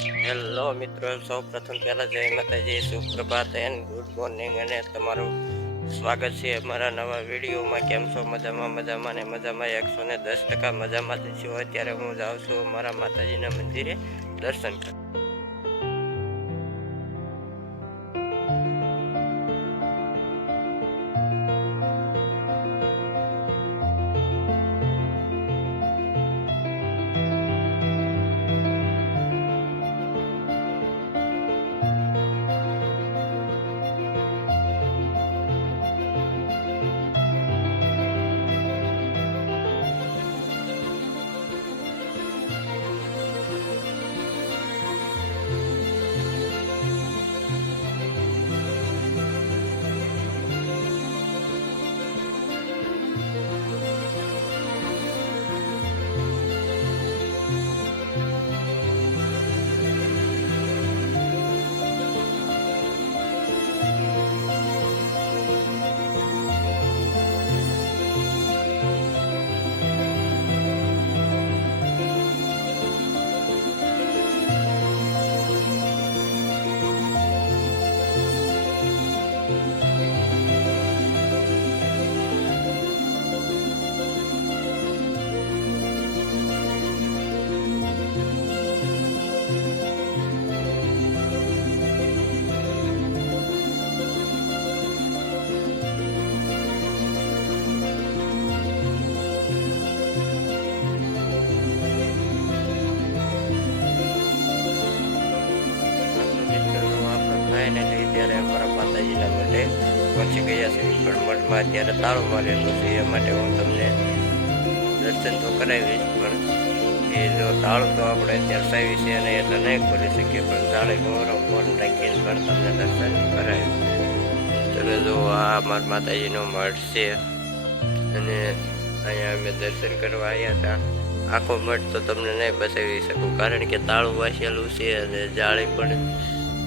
Hello મિત્રો, સૌ પ્રથમ પહેલાં જય માતાજી, સુપ્રભાત એન્ડ ગુડ મોર્નિંગ અને તમારું સ્વાગત છે અમારા નવા વિડીયોમાં. કેમ છો? મજામાં ને મજામાં 110% મજામાં છું. અત્યારે હું જાઉં છું મારા માતાજીના મંદિરે દર્શન કરવા. ત્યારે અમારા માતાજીના માટે પહોંચી ગયા છે વિક્રમઠમાં. અત્યારે તાળું મારેલું છે, એ માટે હું તમને દર્શન તો કરાવીશ, પણ એ જો તાળું તો આપણે અત્યારે સાવી છે અને એટલે નહીં ખોલી શકીએ, પણ તાળે ગૌરવ ફોન રાખીને પણ તમને દર્શન કરાવીશ. તમે જો આ અમારા માતાજીનો મઠ છે અને અહીંયા અમે દર્શન કરવા આવ્યા હતા. આખો મઠ તો તમને નહીં બતાવી શકું, કારણ કે તાળું વાંચેલું છે અને જાળી પણ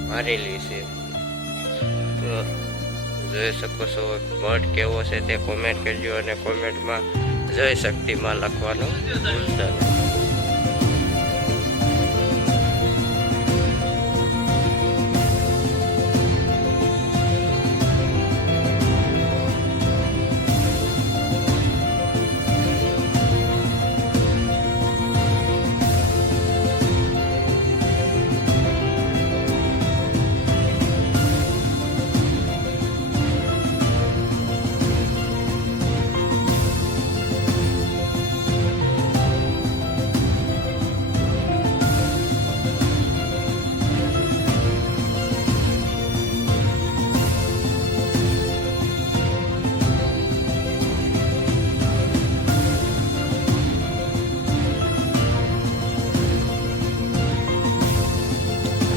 મારેલી છે. તો જોઈ શકો છો મઠ કેવો છે તે કોમેન્ટ કરજો અને કોમેન્ટમાં જય શક્તિમાં લખવાનું ભૂલતા નહીં.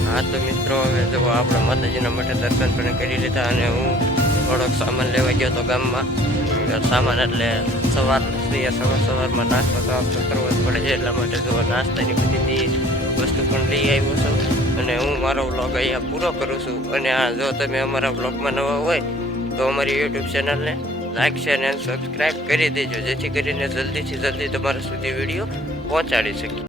હા તો મિત્રો, હવે જો આપણે માતાજીના માટે દર્શન પણ કરી લીધા અને હું થોડોક સામાન લેવા ગયો હતો ગામમાં. સામાન એટલે સવારમાં નાસ્તો તો આપણે કરવો જ પડે છે, એટલા માટે જો નાસ્તાની બધી વસ્તુ પણ લઈ આવ્યો છું અને હું મારો વ્લોગ અહીંયા પૂરો કરું છું. અને આ જો તમે અમારા વ્લોગમાં નવા હોય તો અમારી યુટ્યુબ ચેનલને લાઈક શેર અને સબસ્ક્રાઈબ કરી દેજો, જેથી કરીને જલ્દીથી જલ્દી તમારા સુધી વિડીયો પહોંચાડી શકીએ.